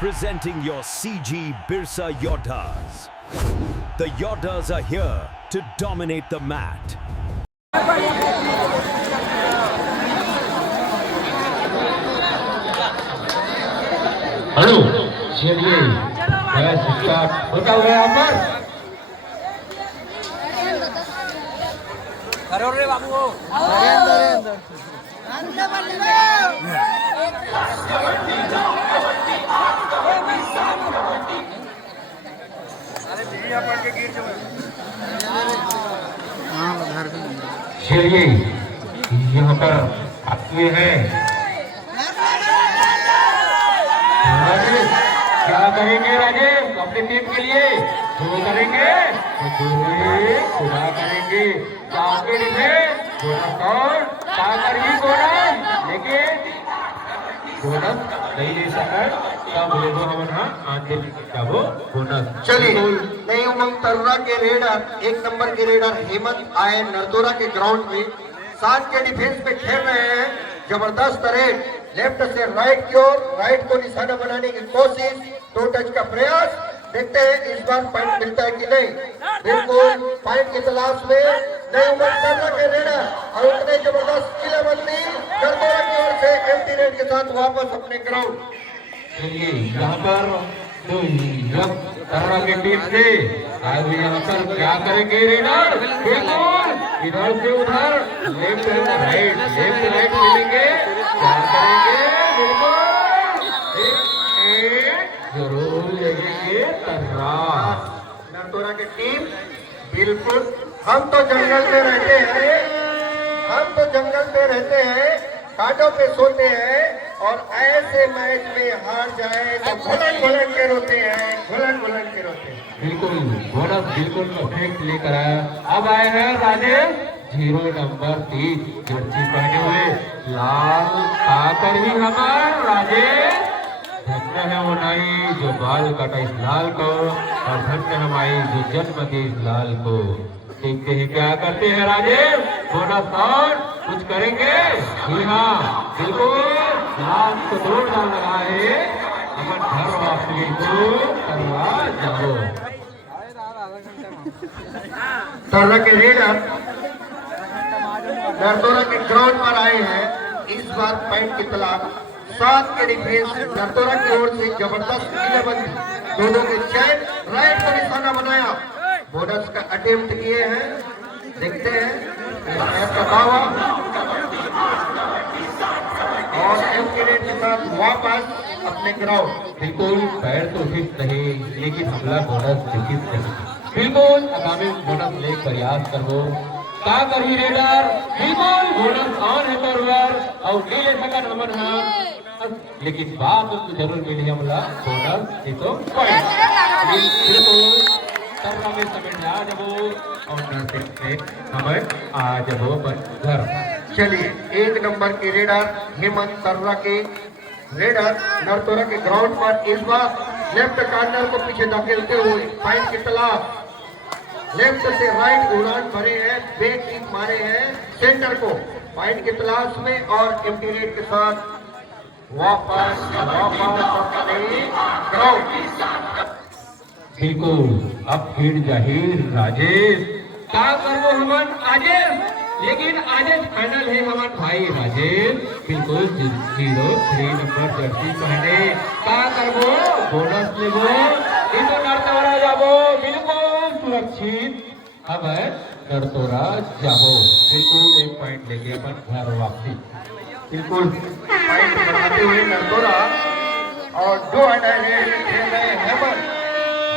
presenting your CG Birsa Yodhas. The Yodhas are here to dominate the mat. Hello चलिए match start होता हुआ यहाँ पर करो रे बाबू चलिए यहाँ पर आते हैं राजेश, क्या करेंगे राजेश अपनी टीम के लिए जो करेंगे खुदा करेंगे आगे लेकिन बोनस नहीं ले सका बोले तो हम आते वो बोनस चलिए नई उमंग तरुणा के रेडर 1 नंबर के रेडर हेमंत आए नरदोरा के ग्राउंड में 7 के डिफेंस में खेल रहे हैं। जबरदस्त रेड लेफ्ट से राइट की ओर, राइट को निशाना बनाने की कोशिश, टो टच का प्रयास। देखते हैं इस बार पॉइंट मिलता है कि नहीं। बिल्कुल पॉइंट की तलाश में नई उमंग तरुणा के रेडर और उतने जबरदस्त किलाबंदी नरदोरा की ओर से एम्प्टी रेड के साथ वापस अपने ग्राउंड। चलिए यहाँ पर तो तरुणा की टीम से आज यहाँ पर क्या करेंगे रेडर बिल्कुल इधर से उधर लेफ्ट राइट मिलेंगे क्या करेंगे बिल्कुल जरूर लगेंगे तरुणा नरदोरा की टीम। बिल्कुल हम तो जंगल में रहते हैं, कांटों पे सोते हैं और ऐसे मैच में हार जाए तो घुलन के रोते हैं। बिल्कुल बोनस बिल्कुल परफेक्ट लेकर आया। अब आए हैं राजेश 0 नंबर 3 जर्सी पहने हुए लाल आकर ही हमारे राजेश धन्य है वो नाई जो बाल काटा इस लाल को और धन्य हमारी जो जन्म दी इस लाल को। देखते हैं क्या करते हैं राजेश बोनस और कुछ करेंगे। जी हाँ बिल्कुल लाल को जोरदार लगा है अमन घर वापसी को करवा जाओ। तरुणा के रेडर नरदोरा के ग्राउंड पर आए हैं। इस बार पॉइंट की तलाश 7 के डिफेंस नरदोरा की ओर से जबरदस्त किलाबंदी, दोनों के चैन राइट को निशाना बनाया, बोनस का अटेम्प्ट किए हैं। देखते हैं और एम्प्टी रेड के साथ वापस अपने ग्राउंड। बिल्कुल पैर तो फिट नहीं लेकिन हमला बोनस दिखित नहीं। बिल्कुल आगामी बोनस ले प्रयास करो क्या करी रेडर बिल्कुल बोनस ऑन है परवर और ले सका नंबर है लेकिन बात तो जरूर मिली हमला बोनस ये तो पॉइंट बिल्कुल तरुणा में समेट आ जाओ और नरसिंह हमें आ जाओ घर। चलिए 1 नंबर के रेडर हेमंत तरुणा के रेडर नरदोरा के ग्राउंड पर इस बार लेफ्ट कॉर्नर को पीछे धकेलते हुए पॉइंट की तलाश, लेफ्ट से राइट उड़ान भरे हैं, बैक किक मारे हैं सेंटर को पॉइंट की तलाश में और एम्प्टी रेड के साथ वापस अपने ग्राउंड। बिल्कुल अब फिर जाहिर राजेश क्या करो हमन आजेश लेकिन आजेश फाइनल है हमन भाई राजेश बिल्कुल 03 नंबर जर्सी पहने क्या करबो बोनस लेबो इतो नरतोरा जाबो बिल्कुल सुरक्षित। अब नरतोरा जाबो बिल्कुल 1 पॉइंट लेके अपन घर वापसी। बिल्कुल पॉइंट बढ़ाते हुए नरदोरा और 2 खेल रहे हेमंत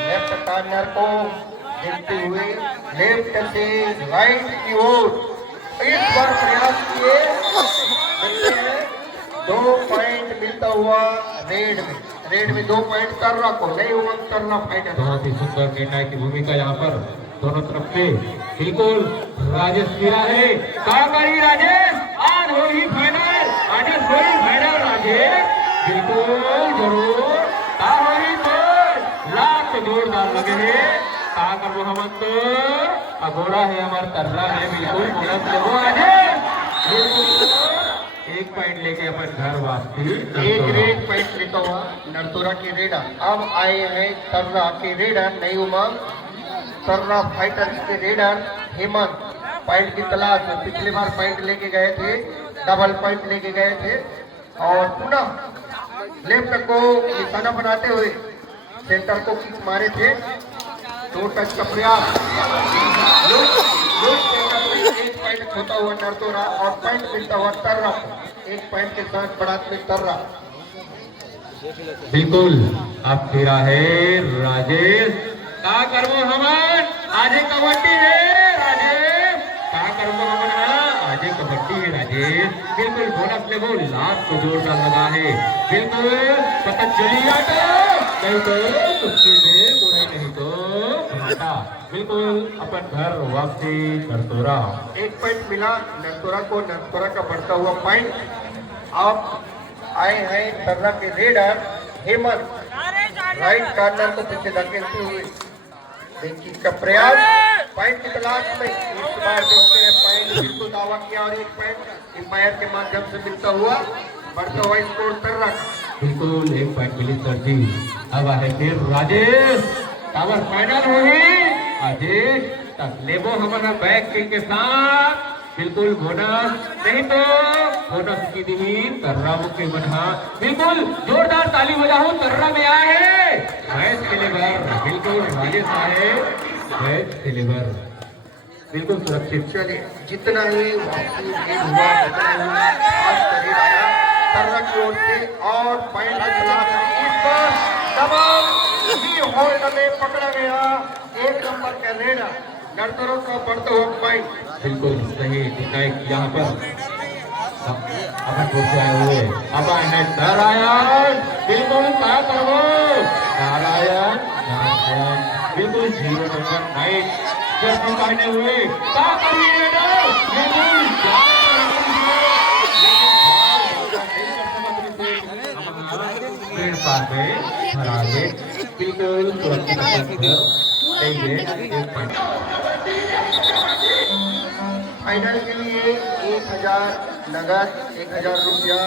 लेफ्ट कॉर्नर को देखते हुए लेफ्ट से राइट की ओर इस बार प्रयास किए। 2 पॉइंट मिलता हुआ रेड में 2 पॉइंट तरुणा को नहीं उमंग तरुणा फाइनल। बहुत ही सुंदर निर्णय की भूमिका यहाँ पर दोनों तरफ से बिल्कुल राजेश गिरा है क्या करी राजेश आज हो ही फाइनल राजेश हो ही फाइनल राजेश बिल्कुल जरूर लाख जोरदार लगे है क्या कर मोहम्मद अगोड़ा है हमारा तर्रा है बिल्कुल बोनस लेवो राजेश बिल्कुल एक पॉइंट लेके अपन घर वापसी। एक रेड पॉइंट लेता हुआ नरतोरा के रेडर। अब आए हैं तर्रा के रेडर नई उमंग। तर्रा फाइटर्स के रेडर हेमंत पॉइंट की तलाश में पिछली बार पॉइंट लेके गए थे, डबल पॉइंट लेके गए थे और पुनः लेफ्ट को निशाना बनाते हुए सेंटर को किक मारे थे। 2 टच का प्रयास, एक पॉइंट खोता हुआ नरतोरा और पॉइंट मिलता हुआ तर्रा। एक पॉइंट के साथ बढ़ाते हुए तर्रा। बिल्कुल अब फिरा है राजेश। का करवो हमन आजे कबड्डी है राजेश, का करवो हमन आजे कबड्डी है राजेश। बिल्कुल बोनस लेवल लास्ट को जोरदार लगा है। बिल्कुल पता चली जाता नहीं तो कुश्ती में बुराई नहीं तो घाटा। बिल्कुल अपन घर वापसी नरतोरा। एक पॉइंट मिला नरतोरा को, नरतोरा का बढ़ता हुआ पॉइंट। अब आए हैं तर्रा के रेडर हेमंत राइट कॉर्नर को पीछे धकेलते हुए बेंकी का प्रयास पॉइंट की तलाश में। इस बार देखते हैं पॉइंट बिल्कुल दावा किया और एक पॉइंट एम्पायर के माध्यम से मिलता हुआ बढ़ता हुआ स्कोर तर्रा का। बिल्कुल एक पॉइंट मिली सर जी। अब है फिर राजेश टावर फाइनल हुई। राजेश तक लेबो हमारा बैक किक के साथ बिल्कुल बोनस नहीं तो बोनस की दी तर्रा के बना। बिल्कुल जोरदार ताली बजाओ तर्रा में आए मैच सिलेबर। बिल्कुल राजेश आए मैच सिलेबर बिल्कुल सुरक्षित। चलिए जितना ही वापसी गेम हुआ उतना ही खास करीब आया तर्रा की ओर से और पॉइंट की तलाश में इस बार दबाव ही होल्ड में पकड़ा गया। 1 नंबर का रेडर नरतोरा का बढ़ता हुआ पॉइंट। बिल्कुल सही डिसाइड यहाँ पर अपन को आए हुए। अब है नारायण। बिल्कुल क्या करो नारायण बिल्कुल 0 नंबर 9 जब पहने हुए क्या करिए पेड़ पास में हरा दे। बिल्कुल फाइनल के लिए 1000 नगद 1000 रुपया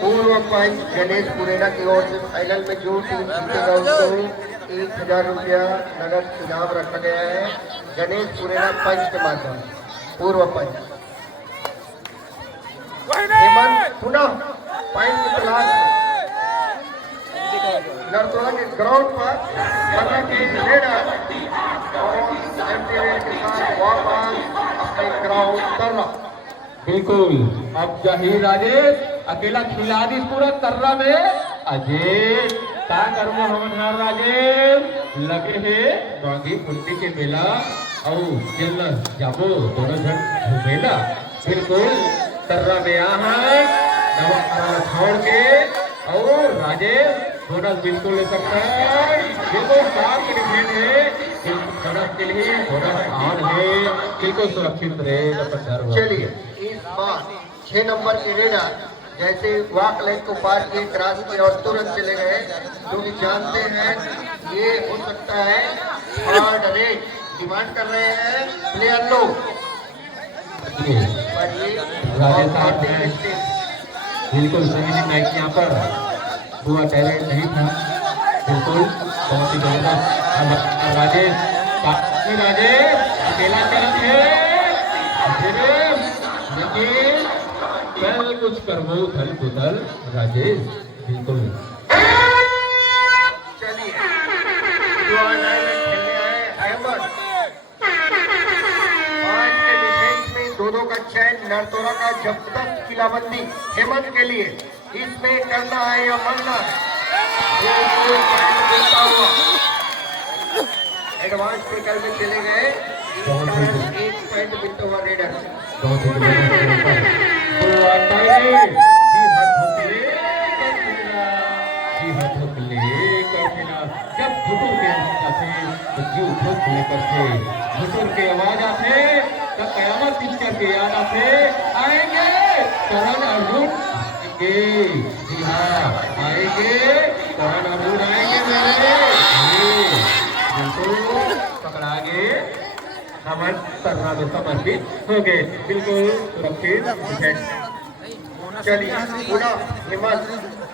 पूर्व पंच गणेश पुरेना की ओर से फाइनल में जो टीम जीतेगा उसको 1000 रुपया नगद इनाम रखा गया है गणेश पुरेना पंच के माध्यम पूर्व पंच। हेमंत पुनः पॉइंट की तलाश में नरतोरा के ग्राउंड पर तर्रा के रेडर और के साथ वापस अपने ग्राउंड तर्रा। बिल्कुल अब जाहिर राजेश अकेला खिला दी पूरा तर्रा में। अजय का कर्म हमारा राजेश लगे है बागी कुंडी के मेला और चल जाबो दोनों जन घूमेला। बिल्कुल तर्रा में यहाँ नवा छोड़ के और राजेश बोनस बिल्कुल ले सकता है। बिल्कुल साफ के डिफेंड है बोनस के लिए बोनस ऑन है बिल्कुल सुरक्षित रहे। चलिए इस बार 6 नंबर के रेडर जैसे वॉक लाइन को पार किए क्रॉस किए और तुरंत चले गए जो कि जानते हैं ये हो सकता है थर्ड रेड डिमांड कर रहे हैं प्लेयर लो पर ये बिल्कुल सही नाइक यहाँ पर हुआ टैलेंट नहीं था। बिल्कुल बहुत ही जबरदस्त राजेश अकेला चलत है लेकिन कल कुछ करवो थल पुतल राजेश। बिल्कुल चलिए जो खेलने आए अहमद 5 के डिफेंस में दोनों का चयन नरतोरा का जबरदस्त किलाबंदी हेमंत के लिए इसमें करना है या मरना है। एडवांस टेकर में चले गए एक पॉइंट मिलता हुआ रेडर जब घुटुर के आते तो जीव ठोक लेकर से घुटुर के आवाज आते तब कयामत पिक्चर के याद आते आएंगे करण अर्जुन जी हाँ आएंगे करण अर्जुन आएंगे मेरे बिल्कुल पकड़ा गए समर्पित हो गए बिल्कुल सुरक्षित। चलिए पुनः हेमंत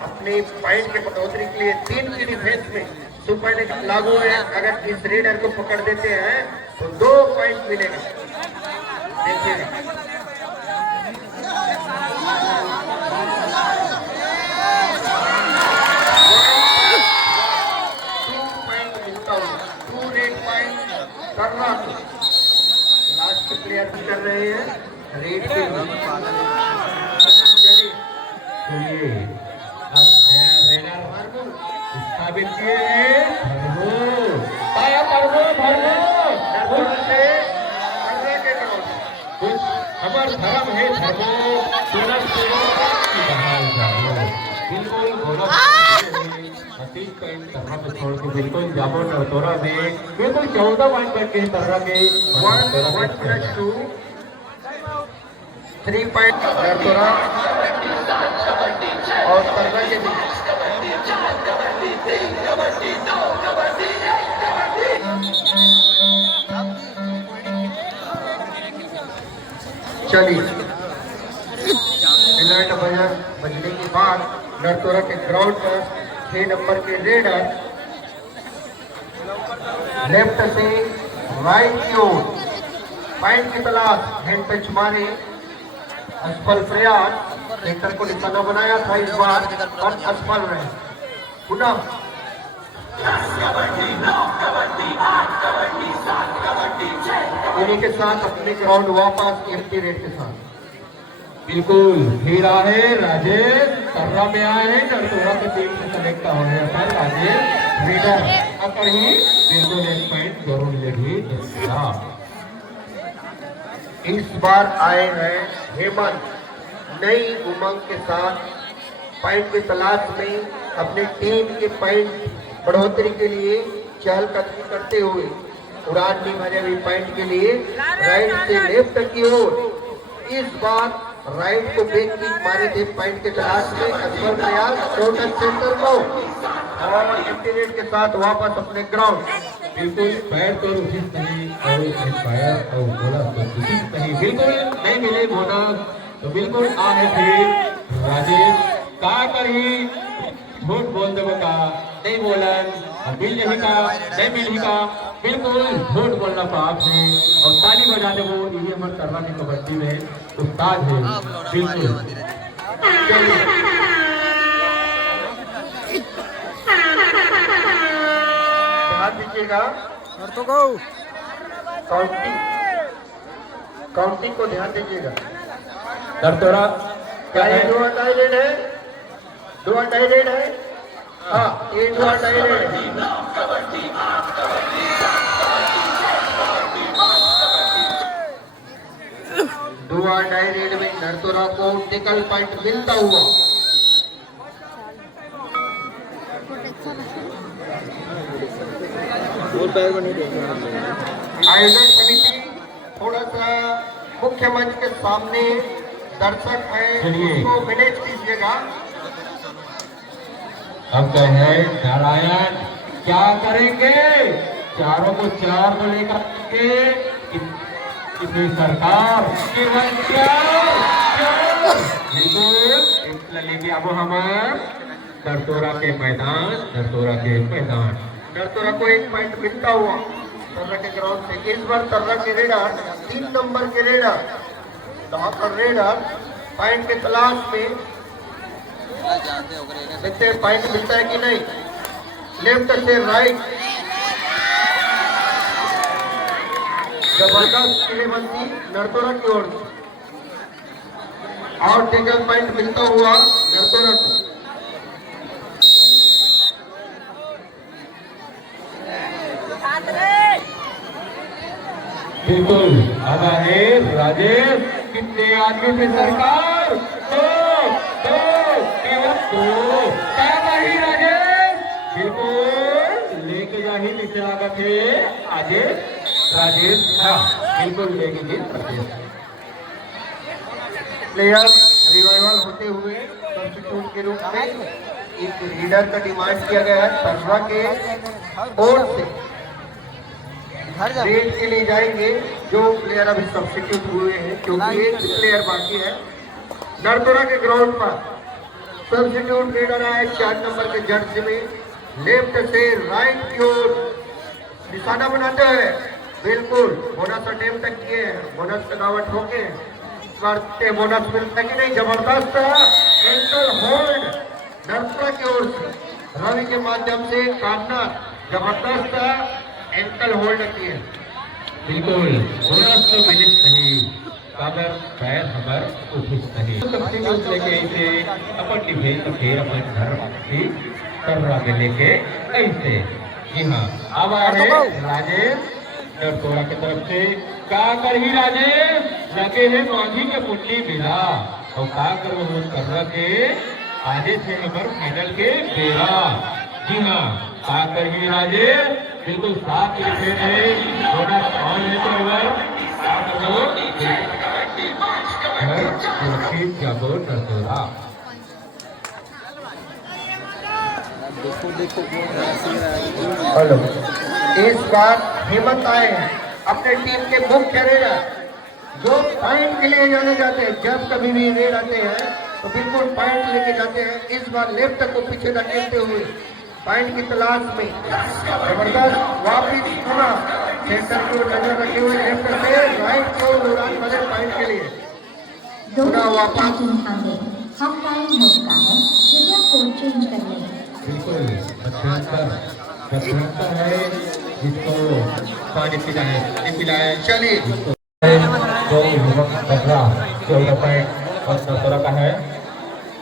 अपने पॉइंट के बढ़ोतरी के लिए 3 की डिफेंस में सुपर डेक लागू है। अगर इस रेडर को पकड़ देते हैं तो 2 पॉइंट मिलेगा। देखिएगा 2 पॉइंट मिलता हुआ, 2 रेड पॉइंट करना। लास्ट प्लेयर भी कर रहे हैं रेड के। चलिए अब नया रेडर स्थापित किए कुछ हमार धर्म है छोड़ के बिल्कुल जामो नरतोरा में बिल्कुल 14 पॉइंट करके तरह के 1 + 2 3 पॉइंट नरतोरा और तरह के चलिए अलर्ट बजने के बाद नरतोरा के ग्राउंड पर 6 नंबर के रेडर लेफ्ट से राइट की ओर पॉइंट की तलाश हैंड टच मारे असफल प्रयास सेक्टर को निशाना बनाया था इस बार और असफल रहे। पुनः इन्हीं के साथ अपने ग्राउंड वापस एम्प्टी रेड के साथ बिल्कुल फिर आए राजेश सर्रा में आए नरतोरा की टीम से कनेक्ट होने पर राजेश रीडर अकर ही बिल्कुल 1 पॉइंट जरूर लेगी। इस बार आए हैं हेमंत नई उमंग के साथ पॉइंट की तलाश में अपनी टीम के पॉइंट बढ़ोतरी के लिए चहलकदमी करते हुए उड़ान नहीं भरे हुए पॉइंट के लिए राइट से लेफ्ट की ओर इस बार राइट को बैक किक मारे थे पॉइंट के तलाश में असफल प्रयास टोटल सेंटर को और एम्प्टी के साथ वापस अपने ग्राउंड बिल्कुल पैर तो उचित नहीं और एम्पायर और बोला तो उचित नहीं बिल्कुल नहीं मिले बोनस तो बिल्कुल आए थे राजेश का करी झूठ बोल दो का नहीं बोलन मिल यही का नहीं मिल ही का बिल्कुल झूठ बोलना पाप है और ताली बजा दे वो ये अमर करवा की कबड्डी में उस्ताद है बिल्कुल। ध्यान दीजिएगा काउंटिंग को ध्यान दीजिएगा। नरतोरा क्या है 2 डायलेड है 2 डायलेड है हाँ ये 2 डायलेड है। दुआ डायरेड में नरतोरा को टिकल पॉइंट मिलता हुआ आयोजन समिति थोड़ा सा मुख्य मंच के सामने दर्शक है उसको मैनेज कीजिएगा। अब है नारायण क्या करेंगे चारों को 4 को लेकर के कितनी सरकार लेंगे अब हम नरतोरा के मैदान नरतोरा को 1 पॉइंट मिलता हुआ तर्रा के ग्राउंड से। इस बार तर्रा के रेडर 3 नंबर के रेडर दहाकर रेडर पॉइंट के तलाश में देखते हैं पॉइंट मिलता है कि नहीं। लेफ्ट से राइट जबरदस्त किलेबंदी नरतोरा की ओर और टेकल पॉइंट मिलता हुआ नरतोरा को। बिल्कुल आधा है राजेश कितने आदमी पे सरकार राजेश बिल्कुल लेके जा ही नीचे लगा थे आगे राजेश बिल्कुल लेंगे प्लेयर रिवाइवल होते हुए सब्स्टिट्यूट के रूप में एक लीडर का डिमांड किया गया है तर्रा के ओर से रेड के लिए जाएंगे जो प्लेयर अभी सब्स्टिट्यूट हुए हैं क्योंकि एक प्लेयर बाकी है। नरदोरा के ग्राउंड पर सब्स्टिट्यूट रेडर आए 4 नंबर के जर्सी में लेफ्ट से राइट की ओर निशाना बनाते हुए बिल्कुल बोनस अटेम्प्ट किए हैं, बोनस लगावट होके करते बोनस मिलता कि नहीं। जबरदस्त एंकल होल्ड नरदोरा की ओर से रवि के माध्यम से कॉर्नर, जबरदस्त एंकल होल्ड किए। बिल्कुल बोनस तो मिले नहीं, काबर पैर हमार उठिस नहीं। सब्स्टिट्यूट लेके ऐसे अपन डिफेंस फिर अपन घर की कर्रा में लेके ऐसे जी हाँ। अब आ रहे राजेश नरतोरा की तरफ से, का कर ही राजेश लगे है मांझी के पुंडी मिला और का कर वो कर्रा के आगे से नंबर फाइनल के बेरा। जी हाँ, का कर ही राजेश बिल्कुल साफ लिखे है बोनस ऑन है तो ओवर सुरक्षित जागो नरतोरा। हेलो, इस बार हिम्मत आए हैं अपने टीम के मुख्य रेडर जो पॉइंट के लिए जाने जाते हैं। जब कभी भी रेड आते हैं तो बिल्कुल पॉइंट लेके जाते हैं। इस बार लेफ्ट को पीछे धकेलते हुए पॉइंट की तलाश में जबरदस्त वापिस पुनः सेंटर की ओर नजर रखे हुए लेफ्ट से राइट को उड़ान भरे पॉइंट के लिए पुनः वापस। हम टाइम हो चुका है, कृपया कोड चेंज कर लें। बिल्कुल मध्यंतर है जिसको पानी पिलाए चलिए जो युवक 14 पॉइंट और नरतोरा का है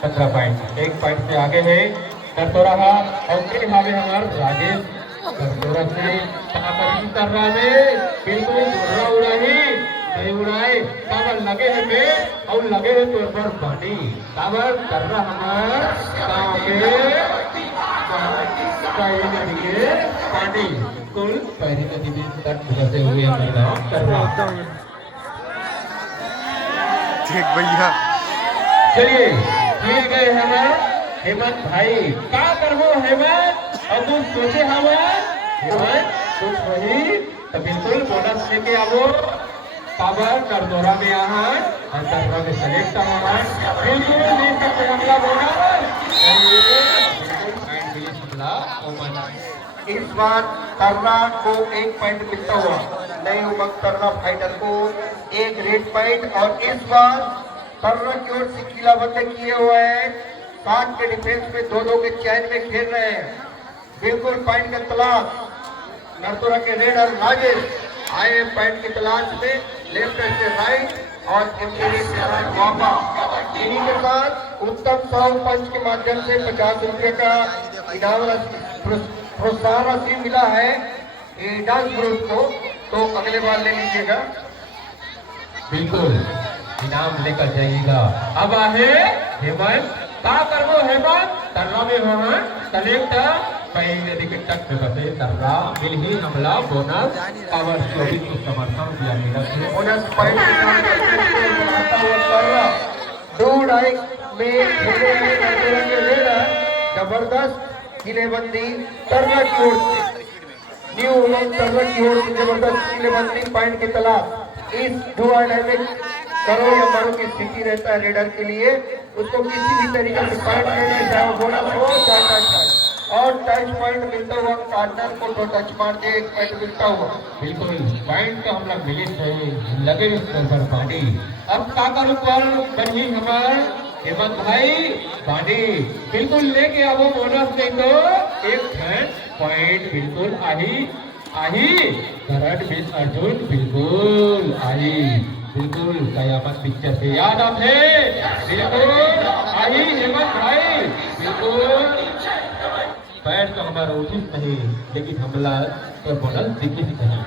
15 पॉइंट, 1 पॉइंट से आगे है नरतोरा का। और फिर भागे हमारे राजेश नरतोरा से कर रहा है बिल्कुल नहीं उड़ाए काबर लगे है पे और लगे है तो पर पानी काबर कर रहा हमार गाँव के पानी कुल पहली नदी में तट गुजरते हुए हमारे गाँव कर रहा। ठीक भैया, चलिए मिल गए हमारे हेमंत भाई, क्या करबो हेमंत अब तुम सोचे हेमंत कुछ वही तो बिल्कुल बोनस लेके आवो काबर नरतोरा में यहाँ और नरतोरा में सेलेक्ट हुआ बिल्कुल ले सकते हमला बोनस। इस बार कर्रा को 1 पॉइंट मिलता हुआ नई उमंग कर्रा फाइटर को 1 रेड पॉइंट। और इस बार कर्रा की ओर से किलाबंद किए हुए हैं 7 के डिफेंस में 2-2 के चैन में खेल रहे हैं। बिल्कुल पॉइंट का तलाश नरतोरा के रेडर राजेश आए पॉइंट की तलाश में लेफ्ट से राइट और वापस। इन्हीं के साथ उत्तम साउंड पंच के माध्यम से 50 रुपये का इनाम प्रोत्साहन राशि मिला है डांस ग्रुप को, तो अगले बार ले लीजिएगा। बिल्कुल इनाम लेकर जाइएगा। अब आहे हेमंत का करबो हेमंत कर्रा में होना कलेक्ट पहले टिकट तक में बसे कर्रा मिल ही हमला बोनस पावर 24 को समर्थन दिया मेरा बोनस पॉइंट बनाता हुआ कर्रा 2-2 में खेले के रेडर जबरदस्त किलेबंदी कर्रा की ओर से न्यू उमंग कर्रा की ओर से जबरदस्त किलेबंदी पॉइंट की तलाश। इस 2-2 में करोड़ नंबरों की स्थिति रहता है रेडर के लिए, उसको किसी भी तरीके से पॉइंट लेना है, चाहे वो बोनस हो चाहे टच और टच पॉइंट मिलता हुआ पार्टनर को तो टच मार के 1 पॉइंट मिलता हुआ। बिल्कुल पॉइंट तो हम लोग मिले थे लगे पर पानी। अब का करूं पर बनी हमार हेमंत भाई पानी बिल्कुल लेके आवो बोनस नहीं तो 1 पॉइंट बिल्कुल आही करंट मिस अर्जुन बिल्कुल आई बिल्कुल कयामत पिक्चर से याद आप है बिल्कुल आई हेमंत भाई बिल्कुल पैर तो हमारा उचित नहीं लेकिन हमला तो बोनस दिखी नहीं।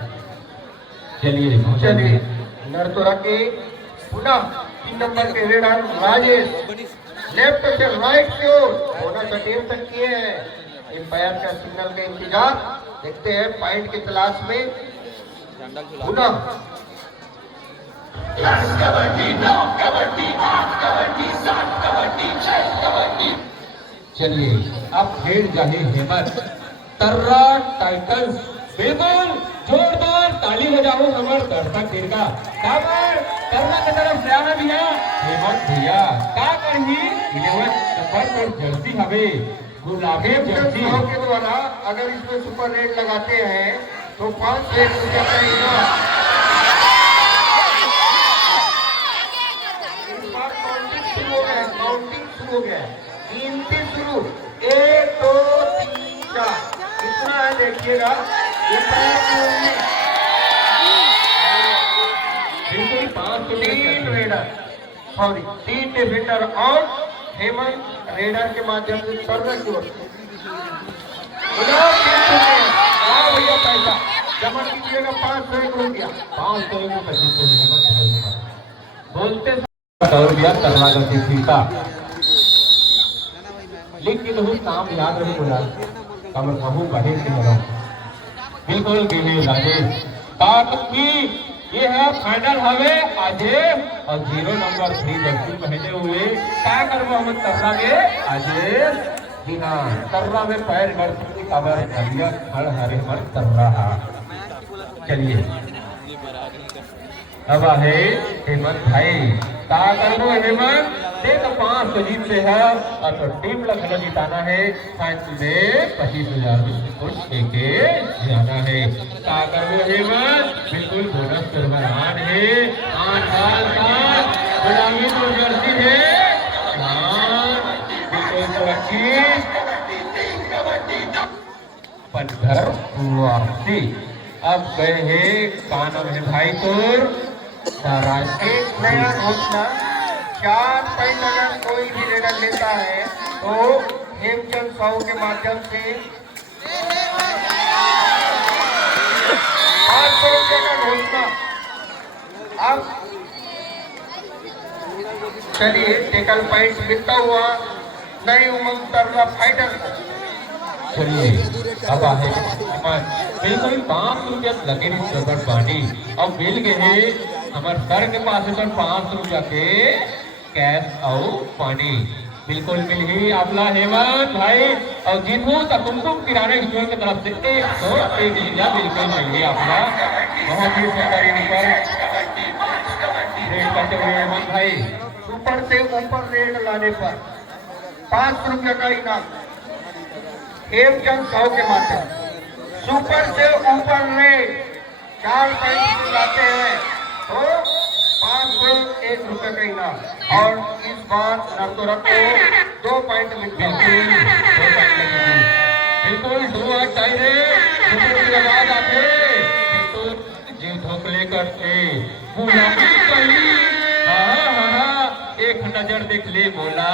चलिए नरतोरा के पुनः 3 नंबर के रेडर राजेश लेफ्ट से राइट की ओर बोनस अटेम्प्ट तक किए हैं। एम्पायर का सिग्नल का इंतजार देखते हैं पॉइंट की तलाश में पुनः चलिए अब फिर जाहिर हेमंत कर्रा टाइटल्स बिल्कुल जोरदार ताली बजाओ हमारे दर्शक का करना की तरफ से आना भैया हेमंत भैया का करही 11 नंबर पर जर्सी हवे गुलाबी जर्सी के द्वारा अगर इसमें सुपर रेट लगाते हैं तो 5 रेट हो जाता है इनाम। इस बार काउंटिंग शुरू हो गया, काउंटिंग शुरू हो गया, गिनती शुरू 1 2 3 4 कितना है देखिएगा। बिल्कुल 3 रेडर सॉरी 3 डिफेंडर और हेमंत रेडर के माध्यम से सर्वे की ओर भैया पैसा जमा कीजिएगा 501 रुपया 501 रुपये बोलते दिया करना गति थी का लेकिन वो काम याद रखो यार कमर कहूँ बढ़े से लगा बिल्कुल गिले राजेश ताकि ये है फाइनल हवे आजे और 0 नंबर 3 जर्सी पहने हुए क्या करबो हम तर्रा में आजे जी हाँ तर्रा में पैर गड़ती कबर हरिया खड़ हरे मर तर्रा हा चलिए अब है हेमंत भाई क्या करबो हेमंत देख 5 तो जीत से है और तो टीम लखनऊ जिताना है फाइनल में 25,000 कुछ लेके जाना है क्या करबो हेमंत बिल्कुल बोनस करवान है 8 साल का गुलामी तो जर्सी है बिल्कुल 25 वापसी अब गए हैं का नाम है भाई तोर एक नया घोषणा 4 पॉइंट अगर कोई भी रेडर लेता है तो हेमचंद साहू के माध्यम से 500 रुपये का घोषणा। अब चलिए टेकल पॉइंट मिलता हुआ नई उमंग तर्रा फाइटर को चलिए अब आहे बिल्कुल 500 रुपया लगे नहीं बानी अब मिल गए हमारे सर के पास पर 500 रुपया के कैश और पानी बिल्कुल मिल ही आपला हेमंत भाई और जीतू तो तुम किराने स्टोर की तरफ से 101 लिया बिल्कुल मिल गई आपला बहुत ही सुंदर ऊपर रेट करते हुए हेमंत भाई ऊपर से ऊपर रेट लाने पर 500 रुपये का इनाम हेमचंद साहू के माध्यम सुपर से ऊपर रेट 4 पॉइंट लाते हैं तो 501 रुपये का इनाम और इस बार नरतोरक को 2 पॉइंट मिलते हैं बिल्कुल 2 टाई रे की आवाज आते बिल्कुल जीव धोखले करते गुलामी कली एक नजर देख ले बोला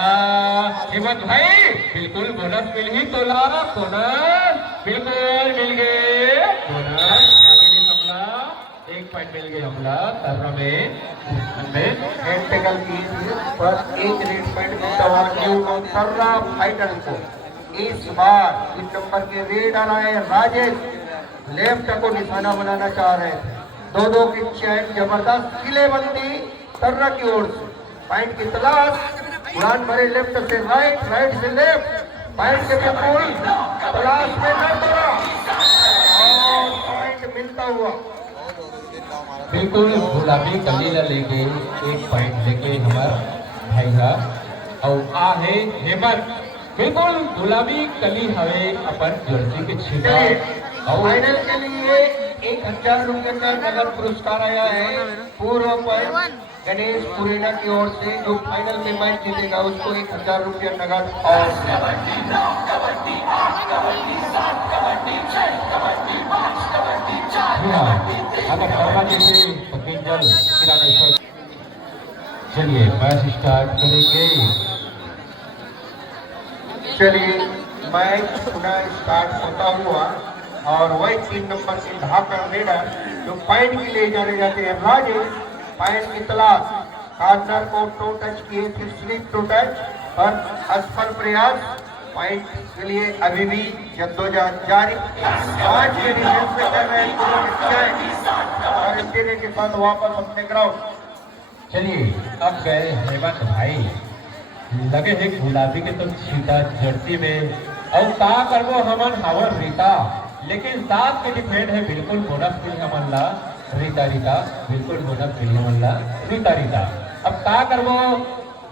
हेमंत भाई बिल्कुल बोनस मिल ही तोला बोनस बिल्कुल मिल गए बोनस अगली हमला 1 पॉइंट मिल गए हमला तर्रा में टेकल की पर 1 रेट पॉइंट मिलता हुआ न्यू तर्रा फाइटर को इस बार इस नंबर के रेडर आए राजेश लेफ्ट को निशाना बनाना चाह रहे थे 2-2 की चैन जबरदस्त किलेबंदी तर्रा की ओर से पॉइंट की तलाश उड़ान भरे लेफ्ट से राइट राइट से लेफ्ट पॉइंट के बिल्कुल तलाश में न पड़ा और पॉइंट मिलता हुआ बिल्कुल गुलाबी कलीला लेके 1 पॉइंट लेके हमार भाईगा और आ है हेमंत बिल्कुल गुलाबी कली हवे अपन जर्सी के छिपा और फाइनल के लिए 1000 रुपये का नगद पुरस्कार आया है पूर्व पर गणेश पुरेना की ओर से जो फाइनल में मैच जीतेगा उसको 1000 रुपया नगद और अगर करवा जैसे चलिए मैच स्टार्ट करेंगे चलिए मैच पुनः स्टार्ट होता हुआ और वही 3 नंबर के ढाकर रेडर जो पॉइंट के लिए जाने जाते हैं राजेश पॉइंट की तलाश कार्नर को टो टच किए फिर स्लिप टू टच पर असफल प्रयास पॉइंट के लिए अभी भी जद्दोजहद जारी 5 के डिफेंस में कर रहे हैं और इंटेने के साथ वापस अपने ग्राउंड। चलिए अब गए हेमंत भाई लगे हैं गुलाबी के तो सीधा जर्सी में और का करबो हमन हवर रीता लेकिन 7 के डिफेंड है बिल्कुल बोनस मिल हमन ला रीता रीता बिल्कुल बोनस मिलने वाला रीता रीता। अब का करबो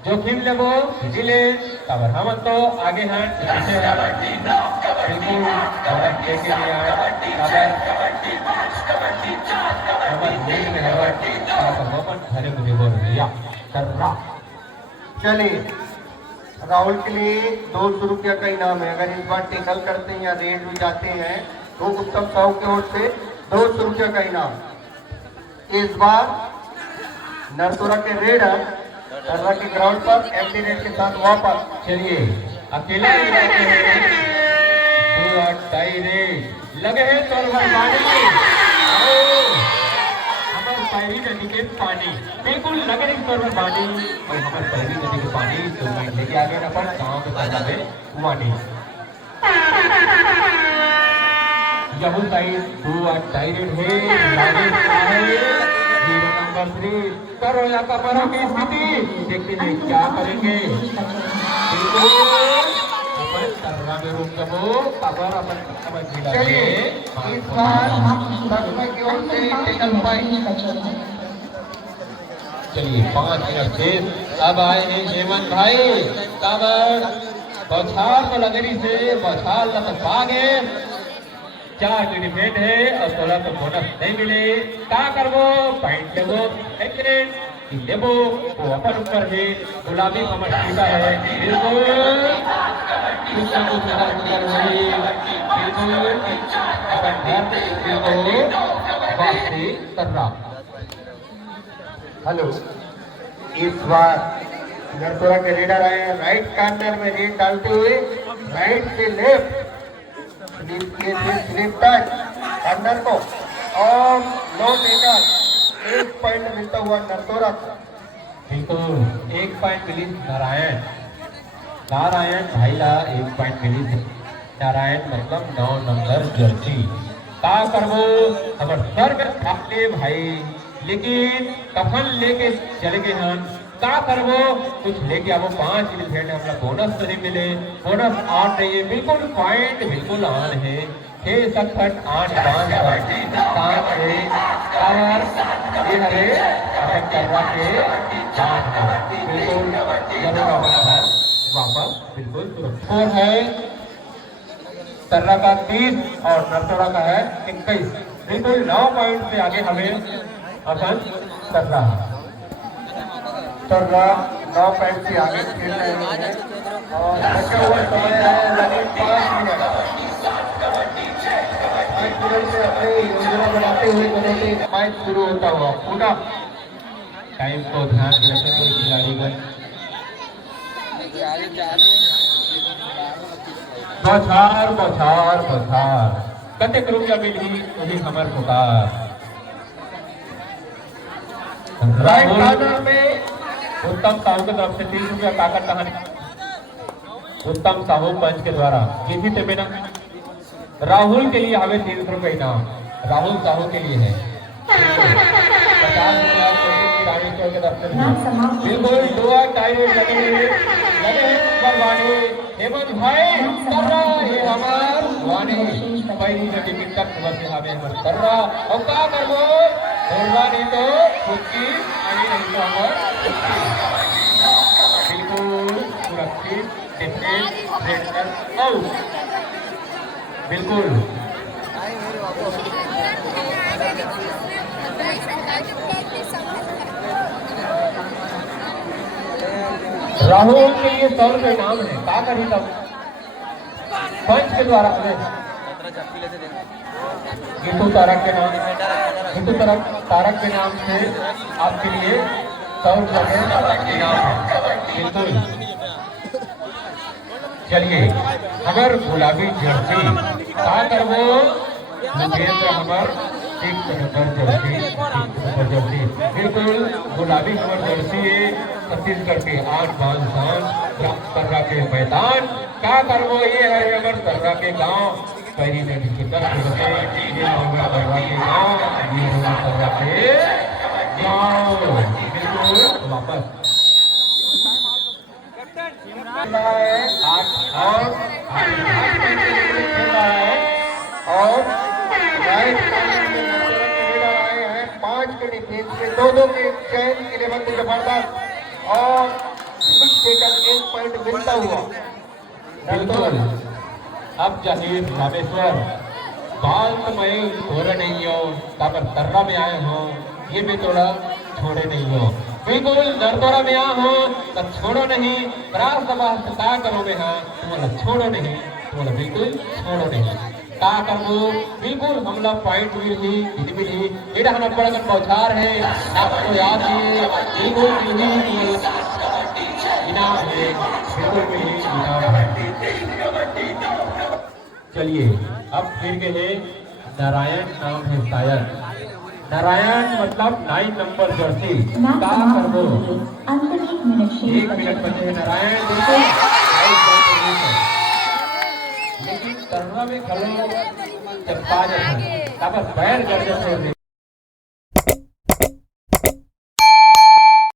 जोखिम लेबो जिले कबर हम तो आगे हैं पीछे हैं बिल्कुल बोनस लेके नहीं आए कबर कबर लीड में है का करबो पर घरे मुझे बोल दिया कर्रा। चलिए राहुल के लिए 200 रुपया का इनाम है। अगर इस बार टेकल करते हैं या रेड में जाते हैं तो उत्तम साहू की ओर से 200 रुपया का इनाम। इस बार नरसोरा के रेडर कर्रा के ग्राउंड पर एमडी रेड के साथ वापस। चलिए अकेले ही रहते हैं 2-8 टाई रेड लगे हैं तो हमारे पैरी नदी के पानी बिल्कुल लगे नहीं तो पानी और हमारे पैरी नदी के पानी तो लेके आगे ना पर गाँव के पैदा में पानी यह साइड 2-8 टाई रेड है लागे जीरो नंबर 3 करो या कपरों की स्थिति देखते हैं क्या करेंगे। चलिए इस बार दसवें की ओर से टेकल पॉइंट। चलिए 5 मिनट शेष। अब आए हैं हेमंत भाई कबर बौछार को लगनी से बौछार लग भागे 4 की डिफेंड है और 16 को बोनस नहीं मिले का करबो पॉइंट लेबो लेबो वो अपन ऊपर है गुलाबी कमर सीधा है बिल्कुल हेलो इस बार नरसोरा के लीडर आए हैं राइट कॉर्नर में रेड डालते हुए राइट से लेफ्ट स्लिप टच कॉर्नर को और नो टेकल 1 पॉइंट मिलता हुआ नरसोरा को। बिल्कुल 1 पॉइंट मिली नारायण भाईला 1 पॉइंट मिली नारायण मतलब 9 नंबर जर्सी का करबो हमर सर में खाते भाई लेकिन कफन लेके चले गए हम का करबो कुछ लेके आवो 5 इवेंट हमरा बोनस तो नहीं मिले बोनस 8 रही बिल्कुल पॉइंट बिल्कुल ऑन है 6 7 8 5 7 है और ये हरे अपन करवा के बिल्कुल वापस बिल्कुल स्कोर है कर्रा का 30 और नरसोरा का है 21 बिल्कुल 9 पॉइंट से आगे हमें अपन कर्रा 9 पॉइंट से आगे खेल रहे हैं और बचा हुआ समय है लगभग 5 मिनट। 5 मिनट से अपनी योजना बनाते हुए दोनों के मैच शुरू होता हुआ पूरा टाइम को ध्यान रखने को खिलाड़ीगण बौछार कतेक रुपया मिली वही हमर पुकार राइट कॉर्नर में उत्तम साहू की तरफ से 30 रुपया काकर कहानी उत्तम साहू पंच के द्वारा जीती थे बिना राहुल के लिए हमें 300 रुपये इनाम राहुल साहू के लिए है 50 रुपया के तरफ से बिल्कुल 2 टाइम लगे हेमंत भाई कर रहा है हमार वाणी पहली नदी की तक वैसे हमें हमर कर रहा और का करबो बोलवा नहीं तो खुद की आनी नहीं तो हमर बिल्कुल सुरक्षित डिफेंस रेडर आउट बिल्कुल राहुल के लिए 100 रुपये इनाम है का करी तब पंच के द्वारा गीतू तारक के नाम से आपके लिए 100 रुपये इनाम है बिल्कुल। चलिए अगर गुलाबी जर्सी का करबो नरेंद्र हमर 1 नंबर जर्सी बिल्कुल गुलाबी नंबर जर्सी छत्तीसगढ़ के 8 बाल कर्रा के मैदान का करबो ये है अगर कर्रा के गांव पहली नदी के 10 रुपये ये होगा कर्रा के गांव ये होगा कर्रा के गांव बिल्कुल वापस 8 और राइट दो के चैन के लिए बंद जबरदस्त और एक पॉइंट मिलता हुआ। बिल्कुल। अब जाहिर रामेश्वर बाल तो मैं छोड़े नहीं हो, काबर तर्रा में आए हो, ये भी थोड़ा छोड़े नहीं हो। बिल्कुल नरदोरा में आए हो तो छोड़ो नहीं, रास दबा करो में हाँ तुम्हारा छोड़ो नहीं, तुम्हारा बिल्कुल छोड़ो नहीं का करो। बिल्कुल हमला पॉइंट मिली मिली एडा हम बड़ा पहुंचार है आपको याद है बिल्कुल इनाम है, बिल्कुल भी इनाम है। चलिए अब फिर के है नारायण नाम है शायद, नारायण मतलब 9 नंबर जर्सी मैच का समाप्त कर दो। होने के अंतिम 1 मिनट शेष 1 बचे मिनट बचे हैं। हैं नारायण बिल्कुल। लेकिन तरुणा में खड़ो जब ताज है, तब पैर गर्दन से